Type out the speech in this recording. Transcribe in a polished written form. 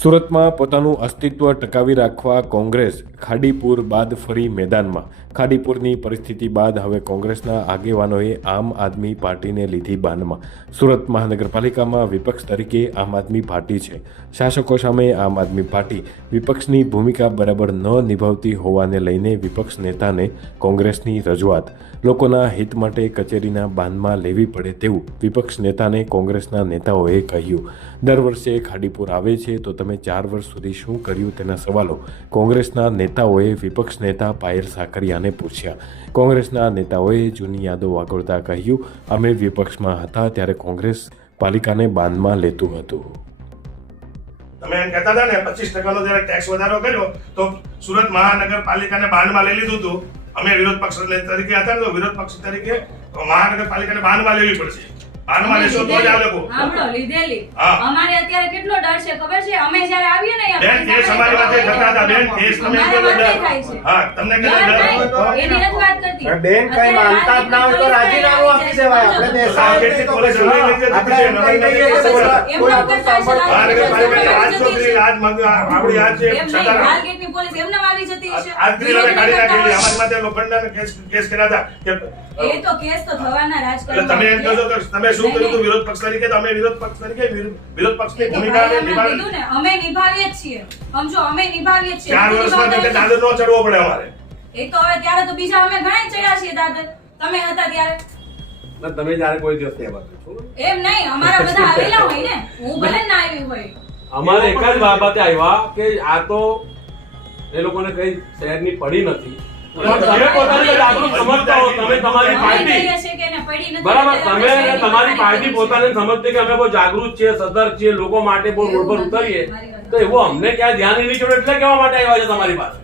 સુરતમાં પોતાનું અસ્તિત્વ ટકાવી રાખવા કોંગ્રેસ ખાડીપુર બાદ ફરી મેદાનમાં. ખાડીપુરની પરિસ્થિતિ બાદ હવે કોંગ્રેસના આગેવાનોએ આમ આદમી પાર્ટીને લીધી બાનમાં. સુરત મહાનગરપાલિકામાં વિપક્ષ તરીકે આમ આદમી પાર્ટી છે. શાસકો સામે આમ આદમી પાર્ટી વિપક્ષની ભૂમિકા બરાબર ન નિભાવતી હોવાને લઈને વિપક્ષ નેતાને કોંગ્રેસની રજૂઆત. લોકોના હિત માટે કચેરીના બાનમાં લેવી પડે તેવું વિપક્ષ નેતાને કોંગ્રેસના નેતાઓએ કહ્યું. દર વર્ષે ખાડીપુર આવે છે તો તમે 4 વર્ષ સુધી શું કર્યું તેના સવાલો કોંગ્રેસના નેતાઓએ વિપક્ષ નેતા પાયલ સાકરિયાને પૂછ્યા. કોંગ્રેસના નેતાઓએ જૂની યાદો વાગોળતા કહ્યું, અમે વિપક્ષમાં હતા ત્યારે કોંગ્રેસ પાલિકાને બાનમાં લેતું હતું. તમે એમ કહેતા હતા ને 25% જ્યારે ટેક્સ વધારો કર્યો તો સુરત મહાનગરપાલિકાને બાનમાં લઈ લીધું હતું. અમે વિરોધ પક્ષ તરીકે હતા ને તો વિરોધ પક્ષ તરીકે મહાનગરપાલિકાને બાનમાં લેવી પડશે. બાનમાં લેશો તો જ આ લોકો આપણો લીધેલી. અમારે અત્યારે કેટલો ડર છે ખબર છે? અમે જ્યારે આવીએ ને બેન કેસ અમારી વાતે થતા હતા. બેન કેસ તમે હા તમને એની નથી વાત કરતી. બેન કઈ માનતા જ ના હોય તો રાજીનામું આપી દેવાય. આપણે દેશા કેટલી પોલીસ લઈ લઈ જતી છે. એમનો કરતા છે મહાનગરપાલિકાની આજ ચોકડી આજ આપણી આજ છે સદારા માર્કેટની પોલીસ એમના આવી જતી છે. આજ દિન અમે કાઢી નાખેલી. અમારી માટે લોખંડના કેસ કર્યા હતા કે એ તો કેસ તો થવાના રાજકારણ. તમે એમ કહો છો કે તમે શું કર્યું હતું વિરોધ પક્ષ તરીકે? તો અમે વિરોધ પક્ષ તરીકે વિરોધ પક્ષની ભૂમિકા નિભાવી. અમે નિભાવીએ છીએ. સમજો, અમે નિભાવીએ છીએ. 4 વર્ષમાં તમને દાદર નો ચડવો પડે અમારે. એ તો હવે ત્યારે તો બીજા અમે ઘણા ચડ્યા છીએ દાદર. તમે હતા ત્યારે. તમે જયારે કોઈ દિવસ ત્યાં એમ નહીં, અમારા બધા આવેલા હોય ને. હું ભલે ના આવી હોય. અમારે એક જ બાબતે આવ્યા કે આ તો એ લોકોને કઈ શહેરની પડી નથી. તમે પોતાને જાગૃત સમજતા હો. તમે તમારી પાર્ટી બરાબર, તમે તમારી પાર્ટી પોતાને સમજતી કે અમે બહુ જાગૃત છીએ, સતર્ક છીએ, લોકો માટે બહુ રોડ પર ઉતરીએ, તો એવું અમને ક્યાં ધ્યાન નહીં છોડે એટલે કેવા માટે આવ્યા છે તમારી પાસે?